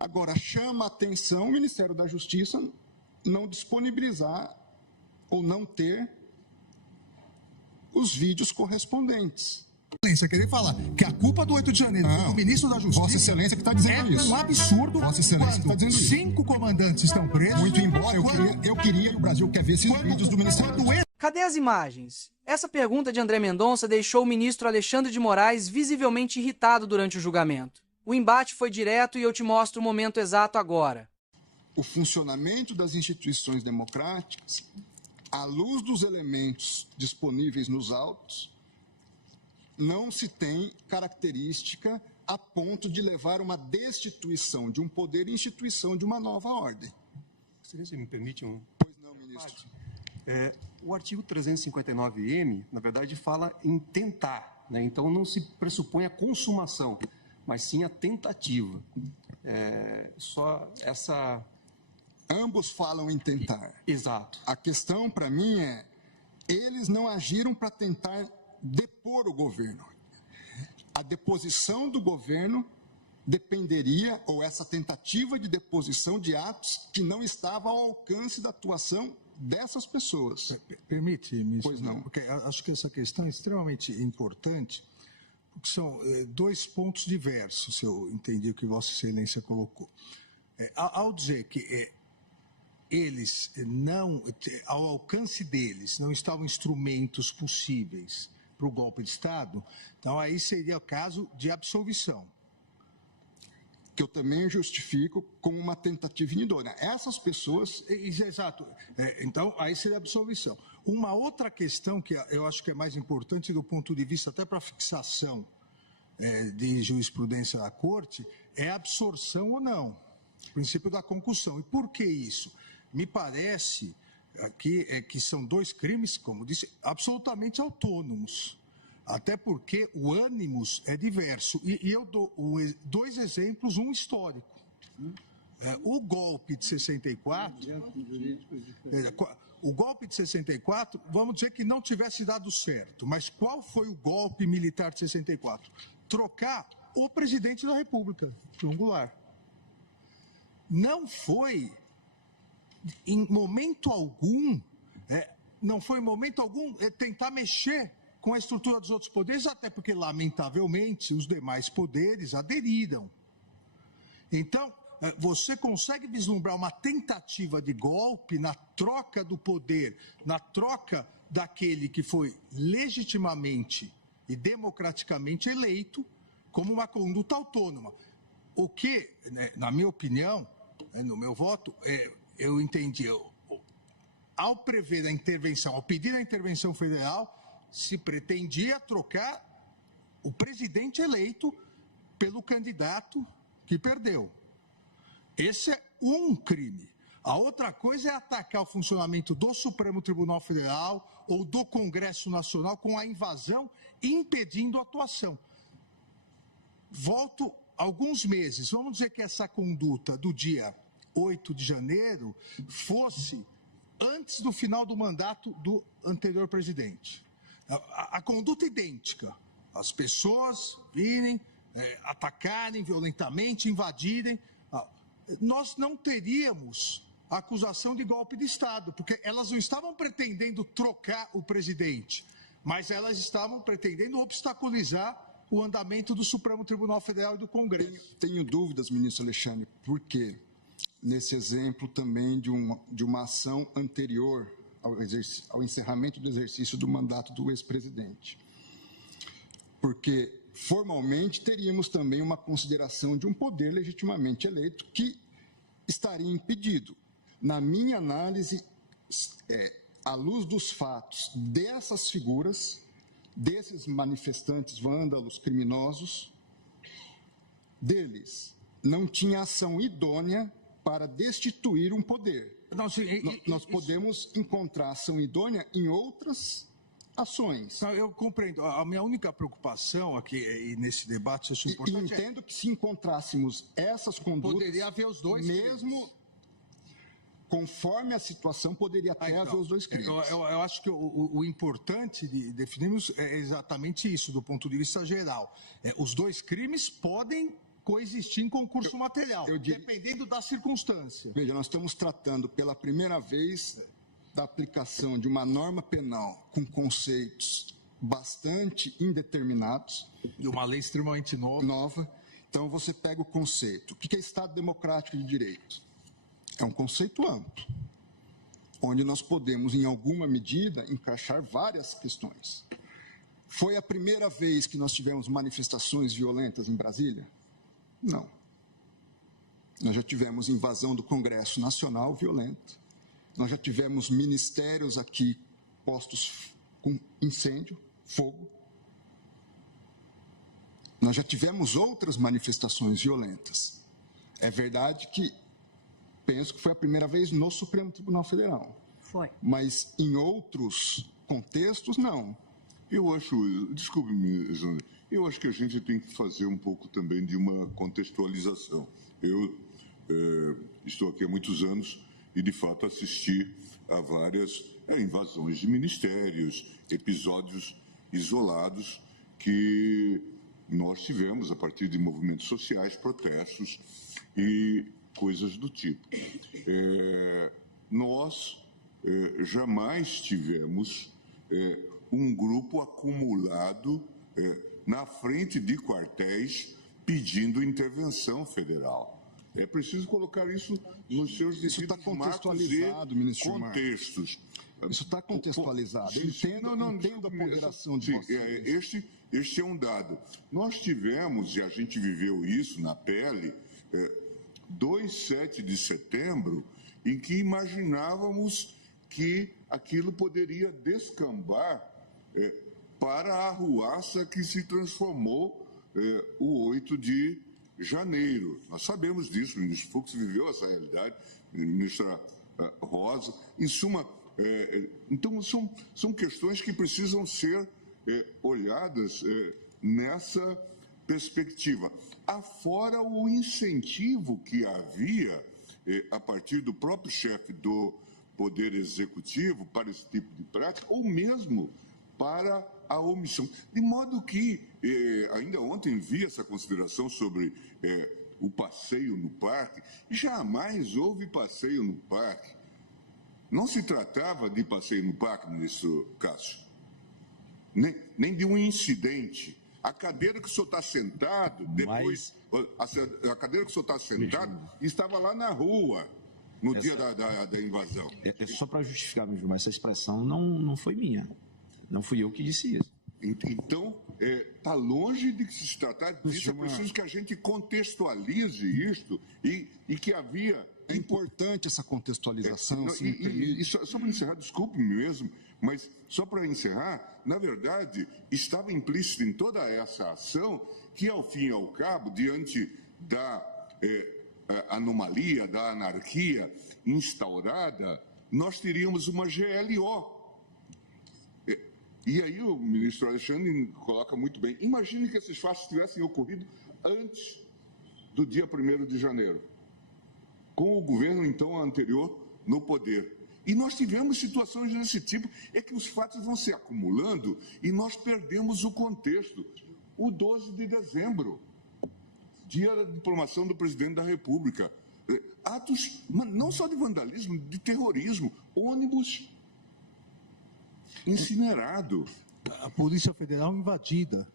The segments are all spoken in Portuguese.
Agora, chama a atenção o Ministério da Justiça não disponibilizar ou não ter os vídeos correspondentes. Excelência, querer falar que a culpa do 8 de janeiro do ministro da Justiça... Vossa Excelência que está dizendo isso. É um absurdo. Vossa Excelência está dizendo isso. 5 comandantes estão presos. Muito embora eu queria e o Brasil quer ver esses vídeos do Ministério. Cadê as imagens? Essa pergunta de André Mendonça deixou o ministro Alexandre de Moraes visivelmente irritado durante o julgamento. O embate foi direto e eu te mostro o momento exato agora. O funcionamento das instituições democráticas, à luz dos elementos disponíveis nos autos, não se tem característica a ponto de levar uma destituição de um poder e instituição de uma nova ordem. Excelência, me permite um... Pois não, ministro. O artigo 359-M, na verdade, fala em tentar, né? Então não se pressupõe a consumação, mas sim a tentativa. Só essa... Ambos falam em tentar. Exato. A questão, para mim, é eles não agiram para tentar depor o governo. A deposição do governo dependeria, ou essa tentativa de deposição de atos que não estava ao alcance da atuação dessas pessoas. Permite, ministro? Pois não. Porque acho que essa questão é extremamente importante, porque são 2 pontos diversos, se eu entendi o que Vossa Excelência colocou. Ao dizer que eles não, ao alcance deles, não estavam instrumentos possíveis para o golpe de Estado, então aí seria o caso de absolvição. Que eu também justifico como uma tentativa inidônea. Essas pessoas... Exato. Então, aí seria absolvição. Uma outra questão que eu acho que é mais importante do ponto de vista até para a fixação de jurisprudência da Corte é a absorção ou não. O princípio da concussão. E por que isso? Me parece aqui que são 2 crimes, como disse, absolutamente autônomos. Até porque o ânimos é diverso. E eu dou 2 exemplos, um histórico. O golpe de 64... O golpe de 64, vamos dizer que não tivesse dado certo. Mas qual foi o golpe militar de 64? Trocar o presidente da República, João Goulart. Não foi... Em momento algum, tentar mexer com a estrutura dos outros poderes, até porque, lamentavelmente, os demais poderes aderiram. Então, você consegue vislumbrar uma tentativa de golpe na troca do poder, na troca daquele que foi legitimamente e democraticamente eleito, como uma conduta autônoma. O que, na minha opinião, no meu voto, eu entendi, ao prever a intervenção, ao pedir a intervenção federal, se pretendia trocar o presidente eleito pelo candidato que perdeu. Esse é um crime. A outra coisa é atacar o funcionamento do Supremo Tribunal Federal ou do Congresso Nacional com a invasão, impedindo a atuação. Volto alguns meses. Vamos dizer que essa conduta do dia 8 de janeiro fosse antes do final do mandato do anterior presidente. A conduta idêntica. As pessoas virem, atacarem violentamente, invadirem. Nós não teríamos acusação de golpe de Estado, porque elas não estavam pretendendo trocar o presidente, mas elas estavam pretendendo obstaculizar o andamento do Supremo Tribunal Federal e do Congresso. Tenho dúvidas, ministro Alexandre, por quê? Nesse exemplo também de uma ação anterior ao encerramento do exercício do mandato do ex-presidente. Porque, formalmente, teríamos também uma consideração de um poder legitimamente eleito que estaria impedido. Na minha análise, à luz dos fatos dessas figuras, desses manifestantes vândalos, criminosos, deles não tinha ação idônea para destituir um poder. Nós podemos encontrar ação idônea em outras ações. Eu compreendo. A minha única preocupação aqui nesse debate, acho importante. E entendo que se encontrássemos essas condutas, poderia haver os 2 mesmo crimes. Conforme a situação, poderia até haver os 2 crimes. Eu acho que o importante de definirmos é exatamente isso, do ponto de vista geral. Os 2 crimes podem coexistir em concurso material, eu diria- dependendo da circunstância. Veja, nós estamos tratando pela primeira vez da aplicação de uma norma penal com conceitos bastante indeterminados, E uma lei extremamente nova. Então, você pega o conceito. O que é Estado Democrático de Direito? É um conceito amplo, onde nós podemos, em alguma medida, encaixar várias questões. Foi a primeira vez que nós tivemos manifestações violentas em Brasília? Não. Nós já tivemos invasão do Congresso Nacional violenta. Nós já tivemos ministérios aqui postos com incêndio, fogo. Nós já tivemos outras manifestações violentas. É verdade que penso que foi a primeira vez no Supremo Tribunal Federal. Foi. Mas em outros contextos, não. Eu acho, desculpe-me, Zandra, eu acho que a gente tem que fazer um pouco também de uma contextualização. Eu estou aqui há muitos anos e, de fato, assisti a várias invasões de ministérios, episódios isolados que nós tivemos a partir de movimentos sociais, protestos e coisas do tipo. Nós jamais tivemos um grupo acumulado na frente de quartéis pedindo intervenção federal. É preciso colocar isso nos seus Isso está devidos marcos contextualizado, e ministro Gilmar. contextos. Isso está contextualizado. Eu entendo a ponderação de sim, vocês. Este é um dado. Nós tivemos, e a gente viveu isso na pele, 7 de setembro, em que imaginávamos que aquilo poderia descambar para a arruaça que se transformou o 8 de janeiro. Nós sabemos disso, o ministro Fux viveu essa realidade, a ministra Rosa. Em suma, então são questões que precisam ser olhadas nessa perspectiva. Afora o incentivo que havia a partir do próprio chefe do Poder Executivo para esse tipo de prática, ou mesmo para a omissão. De modo que, ainda ontem vi essa consideração sobre o passeio no parque. Jamais houve passeio no parque. Não se tratava de passeio no parque, ministro Cássio, nem de um incidente. A cadeira que o senhor está sentado, depois, a cadeira que o senhor está sentado, estava lá na rua, no dia da invasão. É só para justificar mesmo, mas essa expressão não foi minha. Não fui eu que disse isso. Então, está longe de se tratar disso. É preciso que a gente contextualize isto e que havia... É importante essa contextualização, se me permite. Só para encerrar, desculpe-me mesmo, mas só para encerrar, na verdade, estava implícito em toda essa ação que, ao fim e ao cabo, diante da anomalia, da anarquia instaurada, nós teríamos uma GLO. E aí o ministro Alexandre coloca muito bem. Imagine que esses fatos tivessem ocorrido antes do dia 1º de janeiro, com o governo, então, anterior no poder. E nós tivemos situações desse tipo, é que os fatos vão se acumulando e nós perdemos o contexto. O 12 de dezembro, dia da diplomação do presidente da República. Atos, não só de vandalismo, de terrorismo, ônibus incinerado. A Polícia Federal invadida.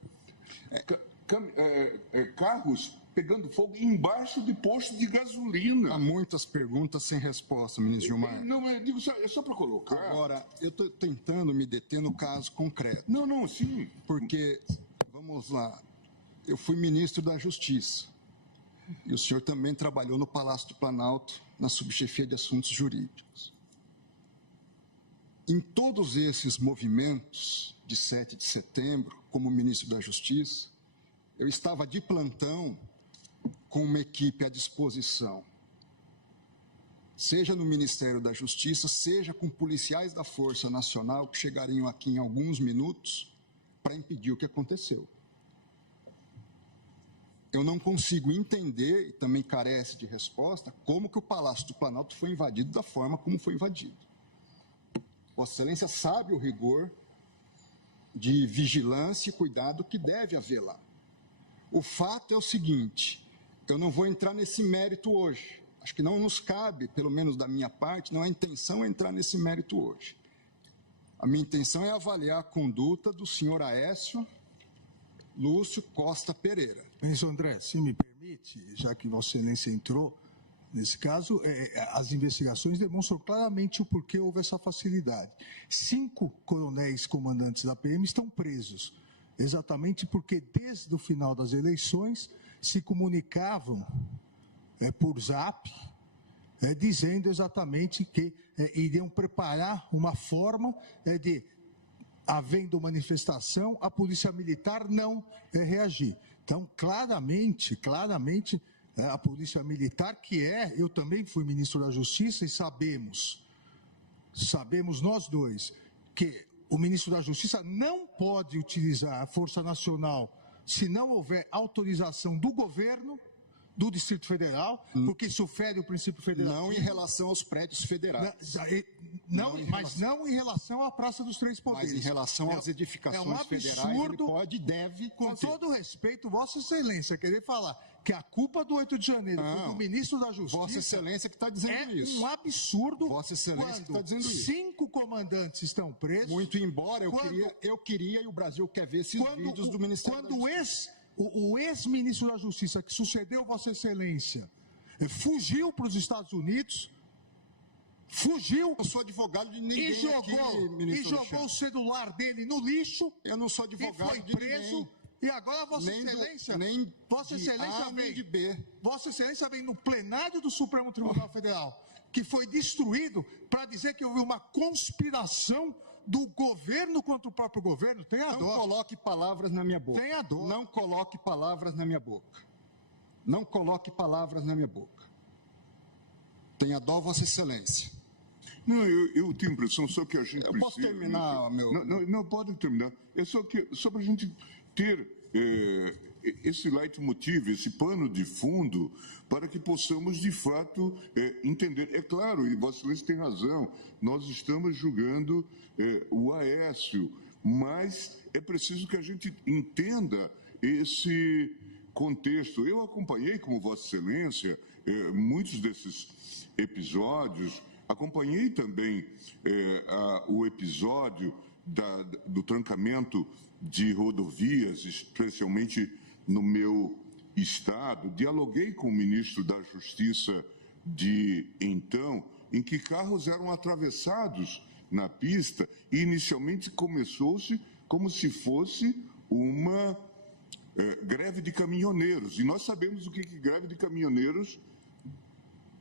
Carros pegando fogo embaixo de posto de gasolina. Há muitas perguntas sem resposta, ministro Gilmar. Não, eu digo só para colocar. Agora, eu estou tentando me deter no caso concreto. Não, sim. Porque, vamos lá, eu fui ministro da Justiça. E o senhor também trabalhou no Palácio do Planalto, na subchefia de assuntos jurídicos. Em todos esses movimentos de 7 de setembro, como ministro da Justiça, eu estava de plantão com uma equipe à disposição, seja no Ministério da Justiça, seja com policiais da Força Nacional que chegariam aqui em alguns minutos para impedir o que aconteceu. Eu não consigo entender, e também carece de resposta, como que o Palácio do Planalto foi invadido da forma como foi invadido. Vossa Excelência sabe o rigor de vigilância e cuidado que deve haver lá. O fato é o seguinte, Eu não vou entrar nesse mérito hoje. Acho que não nos cabe, pelo menos da minha parte, não é intenção entrar nesse mérito hoje. A minha intenção é avaliar a conduta do senhor Aécio Lúcio Costa Pereira. Ministro André, se me permite, já que Vossa Excelência entrou, nesse caso, as investigações demonstram claramente o porquê houve essa facilidade. 5 coronéis comandantes da PM estão presos, exatamente porque desde o final das eleições se comunicavam por zap, dizendo exatamente que iriam preparar uma forma de, havendo manifestação, a Polícia Militar não reagir. Então, claramente, a Polícia Militar, eu também fui ministro da Justiça e sabemos nós dois, que o ministro da Justiça não pode utilizar a Força Nacional se não houver autorização do governo do Distrito Federal, porque isso fere o princípio federal. Não em relação aos prédios federais. Não em relação à Praça dos Três Poderes. Mas em relação às edificações federais, ele pode e deve com fazer. todo respeito, Vossa Excelência, querer falar que a culpa do 8 de janeiro foi do ministro da Justiça... Vossa Excelência que está dizendo isso. É um absurdo. Vossa Excelência que está dizendo isso. 5 comandantes estão presos... Muito embora eu queria e o Brasil quer ver esses vídeos do Ministério da Justiça. O ex-ministro da Justiça, que sucedeu Vossa Excelência, fugiu para os Estados Unidos, Eu sou advogado de ninguém e jogou o celular dele no lixo. Eu não sou advogado e foi de preso. ninguém. E agora Vossa Excelência, Vossa Excelência vem no plenário do Supremo Tribunal Federal, que foi destruído, para dizer que houve uma conspiração do governo contra o próprio governo. Tenha dó. Não coloque palavras na minha boca. Tenha dó. Não coloque palavras na minha boca. Não coloque palavras na minha boca. Tenha dó, Vossa Excelência. Não, eu tenho a impressão só que a gente precisa... Posso terminar, meu... Não, pode terminar. É só para a gente ter esse leitmotiv, esse pano de fundo, para que possamos, de fato, entender. É claro, e Vossa Excelência tem razão, nós estamos julgando o Aécio, mas é preciso que a gente entenda esse contexto. Eu acompanhei, como Vossa Excelência, muitos desses episódios, acompanhei também o episódio do trancamento de rodovias, especialmente no meu estado. Dialoguei com o ministro da Justiça de então, em que carros eram atravessados na pista e inicialmente começou-se como se fosse uma greve de caminhoneiros. E nós sabemos o que greve de caminhoneiros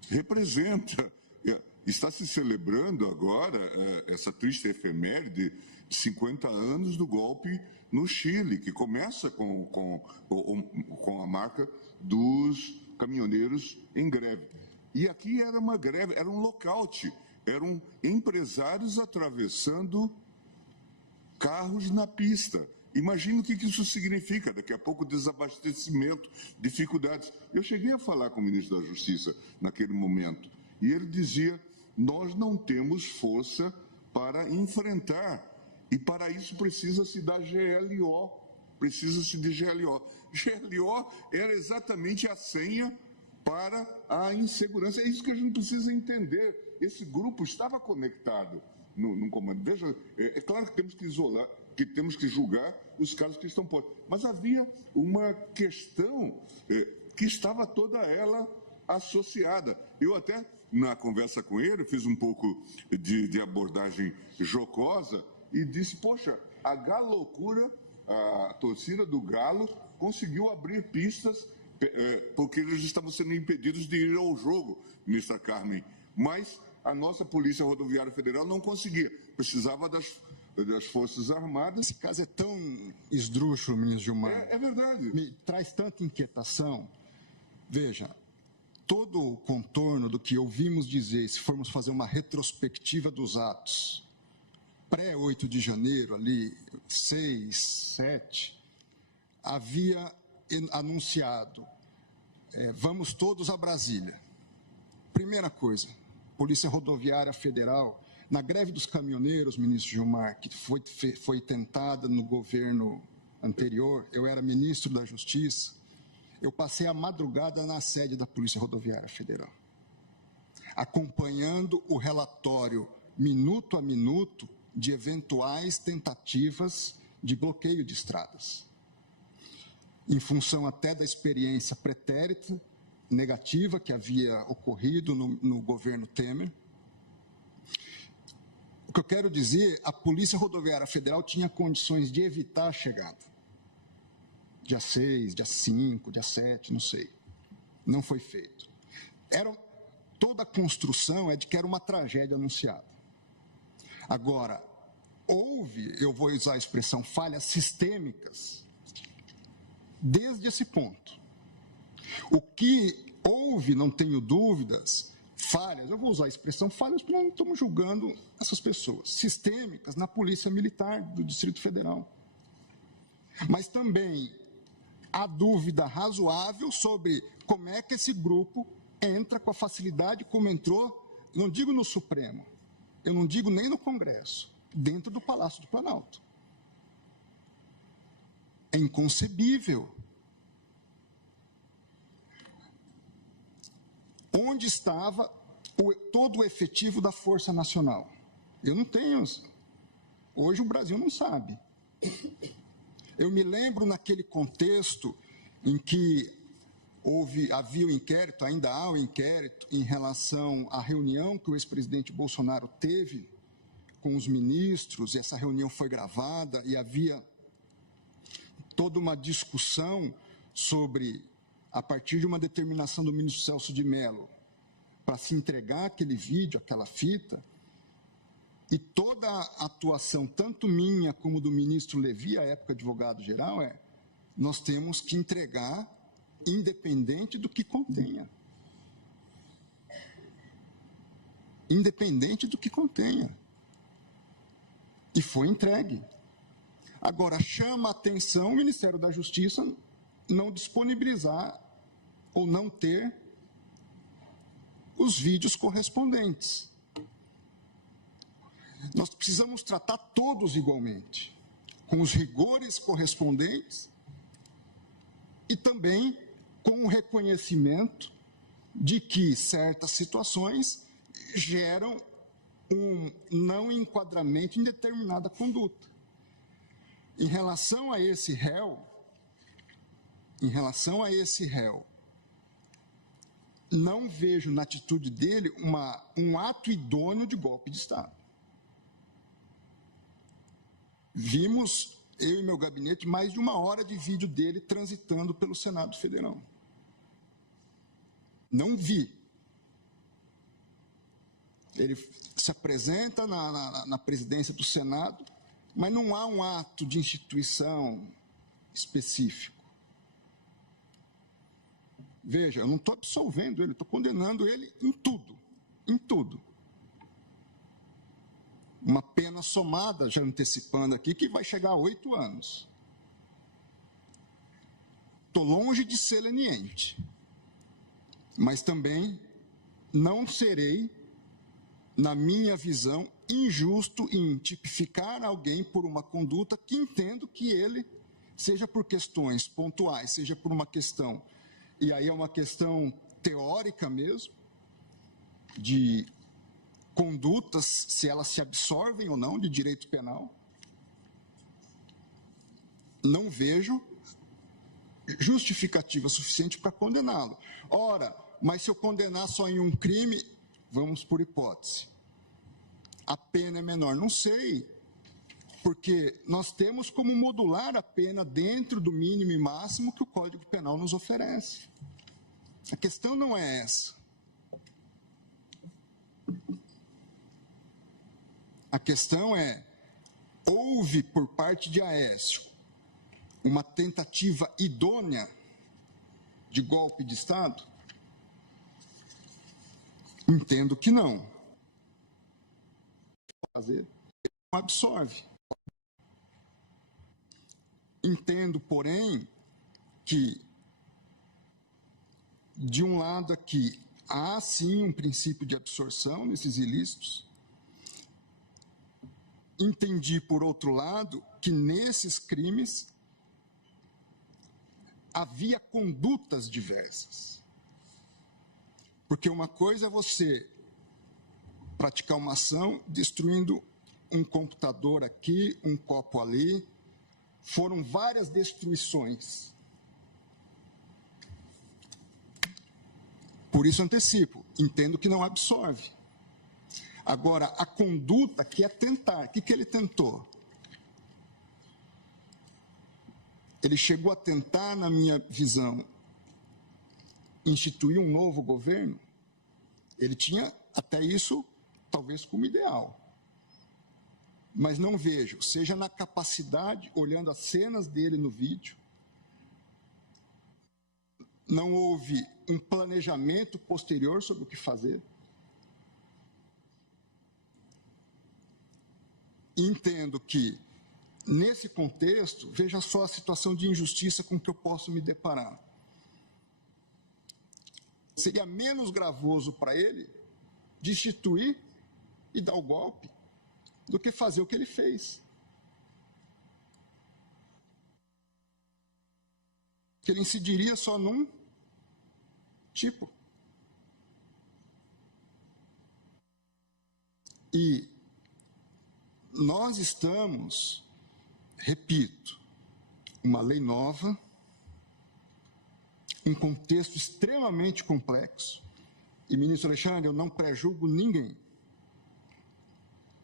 representa. Está se celebrando agora essa triste efeméride de 50 anos do golpe no Chile, que começa com a marca dos caminhoneiros em greve. E aqui era uma greve, era um lockout, eram empresários atravessando carros na pista. Imagina o que isso significa, daqui a pouco desabastecimento, dificuldades. Eu cheguei a falar com o ministro da Justiça naquele momento, e ele dizia: nós não temos força para enfrentar, e para isso precisa-se da GLO, precisa-se de GLO. GLO era exatamente a senha para a insegurança. É isso que a gente precisa entender. Esse grupo estava conectado no comando. Veja, é claro que temos que isolar, que temos que julgar os casos que estão postos, mas havia uma questão que estava toda ela associada. Eu até, na conversa com ele, fiz um pouco de abordagem jocosa e disse: poxa, a Galocura, a torcida do Galo, conseguiu abrir pistas porque eles estavam sendo impedidos de ir ao jogo, ministra Carmen. Mas a nossa Polícia Rodoviária Federal não conseguia, precisava das Forças Armadas. Esse caso é tão esdrúxulo, ministro Gilmar. É verdade. Me traz tanta inquietação. Veja, todo o contorno do que ouvimos dizer, se formos fazer uma retrospectiva dos atos, pré-8 de janeiro, ali, 6, 7, havia anunciado, vamos todos a Brasília. Primeira coisa, Polícia Rodoviária Federal, na greve dos caminhoneiros, ministro Gilmar, que foi tentada no governo anterior, eu era ministro da Justiça, eu passei a madrugada na sede da Polícia Rodoviária Federal, acompanhando o relatório minuto a minuto de eventuais tentativas de bloqueio de estradas, em função até da experiência pretérita negativa que havia ocorrido no governo Temer. O que eu quero dizer, a Polícia Rodoviária Federal tinha condições de evitar a chegada. Dia 6, dia 5, dia 7, não sei. Não foi feito. Toda a construção é de que era uma tragédia anunciada. Agora, houve, eu vou usar a expressão, falhas sistêmicas desde esse ponto. O que houve, não tenho dúvidas, falhas, eu vou usar a expressão falhas porque nós não estamos julgando essas pessoas, sistêmicas na Polícia Militar do Distrito Federal. Mas também há dúvida razoável sobre como é que esse grupo entra com a facilidade como entrou, não digo no Supremo, eu não digo nem no Congresso, dentro do Palácio do Planalto. É inconcebível. Onde estava todo o efetivo da Força Nacional? Eu não tenho. Hoje o Brasil não sabe. Eu me lembro naquele contexto em que havia o inquérito, ainda há o inquérito, em relação à reunião que o ex-presidente Bolsonaro teve com os ministros, e essa reunião foi gravada, e havia toda uma discussão sobre, a partir de uma determinação do ministro Celso de Mello, para se entregar aquele vídeo, aquela fita, e toda a atuação, tanto minha como do ministro Levi, à época advogado-geral, nós temos que entregar independente do que contenha. Independente do que contenha. E foi entregue. Agora, chama a atenção o Ministério da Justiça não disponibilizar ou não ter os vídeos correspondentes. Nós precisamos tratar todos igualmente, com os rigores correspondentes e também com o reconhecimento de que certas situações geram um não enquadramento em determinada conduta. Em relação a esse réu, não vejo na atitude dele um ato idôneo de golpe de Estado. Vimos, eu e meu gabinete, mais de 1 hora de vídeo dele transitando pelo Senado Federal. Não vi. Ele se apresenta na presidência do Senado, mas não há um ato de instituição específico. Veja, eu não estou absolvendo ele, estou condenando ele em tudo, em tudo. Uma pena somada, já antecipando aqui, que vai chegar a 8 anos. Estou longe de ser leniente, mas também não serei, na minha visão, injusto em tipificar alguém por uma conduta que entendo que ele, seja por questões pontuais, seja por uma questão, e aí é uma questão teórica mesmo, de condutas, se elas se absorvem ou não de direito penal, não vejo justificativa suficiente para condená-lo. Ora, mas se eu condenar só em um crime, vamos por hipótese, a pena é menor. Não sei, porque nós temos como modular a pena dentro do mínimo e máximo que o Código Penal nos oferece. A questão não é essa. A questão é, houve por parte de Aécio uma tentativa idônea de golpe de Estado? Entendo que não. Fazer, não absorve. Entendo, porém, que, de um lado aqui, há sim um princípio de absorção nesses ilícitos. Entendi, por outro lado, que nesses crimes havia condutas diversas. Porque uma coisa é você praticar uma ação destruindo um computador aqui, um copo ali. Foram várias destruições. Por isso antecipo, entendo que não absorve. Agora, a conduta que é tentar, o que ele tentou? Ele chegou a tentar, na minha visão, instituir um novo governo. Ele tinha até isso, talvez, como ideal. Mas não vejo, seja na capacidade, olhando as cenas dele no vídeo, não houve um planejamento posterior sobre o que fazer. Entendo que, nesse contexto, veja só a situação de injustiça com que eu posso me deparar. Seria menos gravoso para ele destituir e dar o golpe do que fazer o que ele fez. Que ele incidiria só num tipo. E nós estamos, repito, uma lei nova, um contexto extremamente complexo. E, ministro Alexandre, eu não pré-julgo ninguém,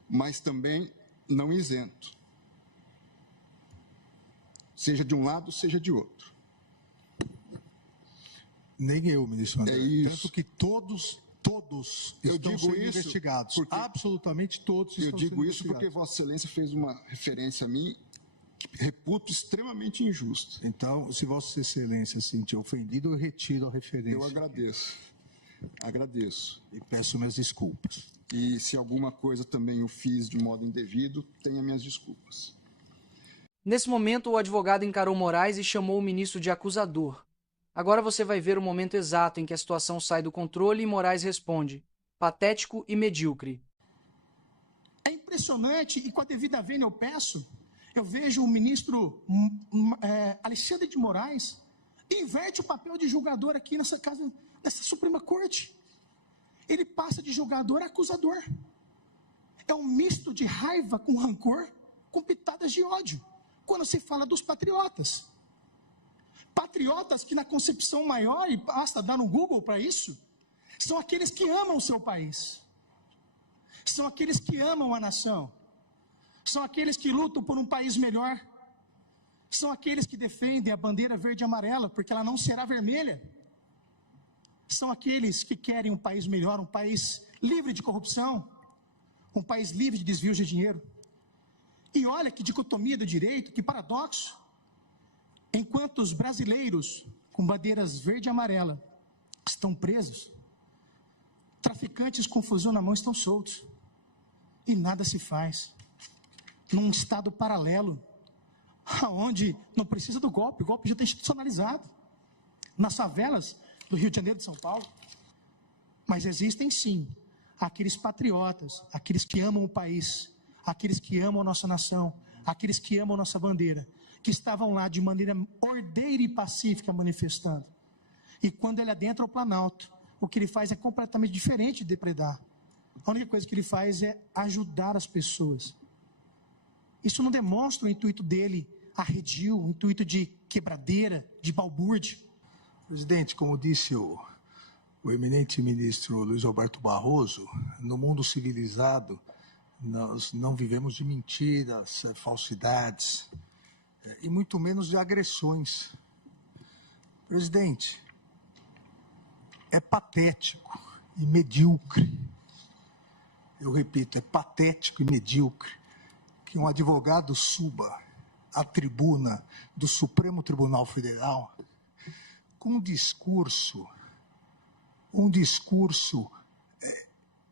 mas também não isento. Seja de um lado, seja de outro. Nem eu, ministro André. É isso. Tanto que todos estão sendo investigados. Porque, absolutamente todos estão sendo investigados. Eu digo isso porque Vossa Excelência fez uma referência a mim que reputo extremamente injusta. Então, se Vossa Excelência se sentir ofendido, eu retiro a referência. Eu agradeço. Agradeço. E peço minhas desculpas. E se alguma coisa também eu fiz de modo indevido, tenha minhas desculpas. Nesse momento, o advogado encarou Moraes e chamou o ministro de acusador. Agora você vai ver o momento exato em que a situação sai do controle e Moraes responde: patético e medíocre. É impressionante, e com a devida vênia eu vejo o ministro Alexandre de Moraes inverte o papel de julgador aqui nessa Suprema Corte. Ele passa de julgador a acusador. É um misto de raiva com rancor, com pitadas de ódio, quando se fala dos patriotas. Patriotas que, na concepção maior, e basta dar no Google para isso, são aqueles que amam o seu país. São aqueles que amam a nação. São aqueles que lutam por um país melhor. São aqueles que defendem a bandeira verde e amarela, porque ela não será vermelha. São aqueles que querem um país melhor, um país livre de corrupção, um país livre de desvios de dinheiro. E olha que dicotomia do direito, que paradoxo. Enquanto os brasileiros com bandeiras verde e amarela estão presos, traficantes com fuzil na mão estão soltos. E nada se faz. Num estado paralelo, onde não precisa do golpe, o golpe já está institucionalizado. Nas favelas do Rio de Janeiro e de São Paulo. Mas existem sim aqueles patriotas, aqueles que amam o país, aqueles que amam a nossa nação, aqueles que amam a nossa bandeira, que estavam lá de maneira ordeira e pacífica manifestando. E quando ele adentra o Planalto, o que ele faz é completamente diferente de depredar. A única coisa que ele faz é ajudar as pessoas. Isso não demonstra o intuito dele arredio, o intuito de quebradeira, de balbúrdia. Presidente, como disse o eminente ministro Luiz Roberto Barroso, no mundo civilizado, nós não vivemos de mentiras, falsidades, e muito menos de agressões. Presidente, é patético e medíocre. Eu repito, é patético e medíocre que um advogado suba à tribuna do Supremo Tribunal Federal com um discurso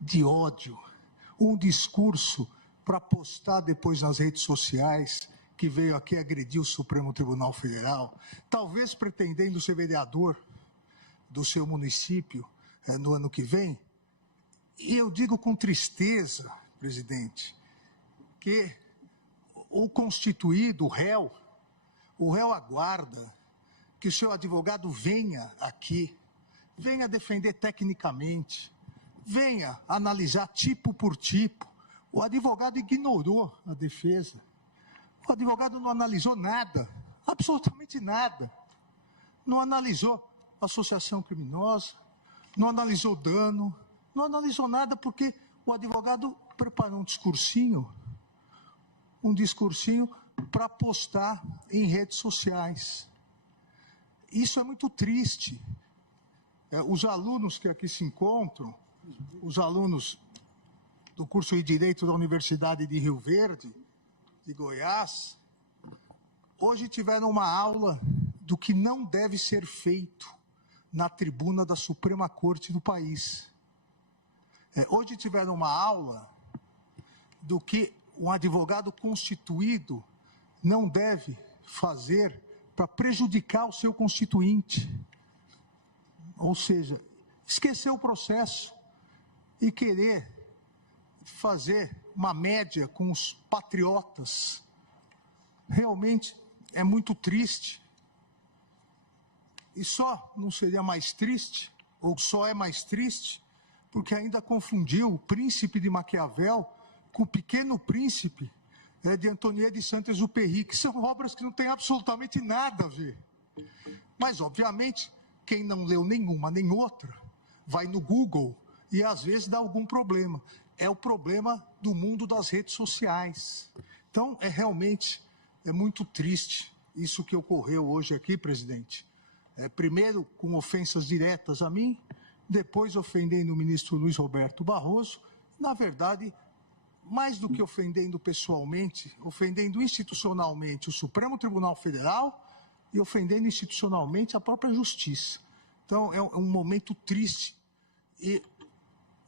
de ódio, um discurso para postar depois nas redes sociais que veio aqui agredir o Supremo Tribunal Federal, talvez pretendendo ser vereador do seu município no ano que vem. E eu digo com tristeza, presidente, que o constituído, o réu aguarda que o seu advogado venha aqui, venha defender tecnicamente, venha analisar tipo por tipo. O advogado ignorou a defesa. O advogado não analisou nada, absolutamente nada. Não analisou associação criminosa, não analisou dano, não analisou nada porque o advogado preparou um discursinho para postar em redes sociais. Isso é muito triste. Os alunos que aqui se encontram, os alunos do curso de Direito da Universidade de Rio Verde, de Goiás, hoje tiveram uma aula do que não deve ser feito na tribuna da Suprema Corte do país. Hoje tiveram uma aula do que um advogado constituído não deve fazer para prejudicar o seu constituinte. Ou seja, esquecer o processo e querer fazer uma média com os patriotas. Realmente é muito triste. E só não seria mais triste, ou só é mais triste, porque ainda confundiu o Príncipe de Maquiavel com o Pequeno Príncipe de Antonieta de Saint-Exupéry, que são obras que não têm absolutamente nada a ver. Mas, obviamente, quem não leu nenhuma nem outra, vai no Google e às vezes dá algum problema. É o problema do mundo das redes sociais. Então, realmente muito triste isso que ocorreu hoje aqui, presidente. Primeiro com ofensas diretas a mim, depois ofendendo o ministro Luiz Roberto Barroso. Na verdade, mais do que ofendendo pessoalmente, ofendendo institucionalmente o Supremo Tribunal Federal e ofendendo institucionalmente a própria Justiça. Então, é um momento triste e,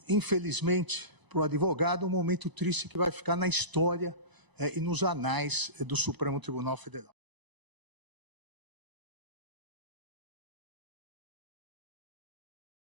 infelizmente, para o advogado, um momento triste que vai ficar na história e nos anais do Supremo Tribunal Federal.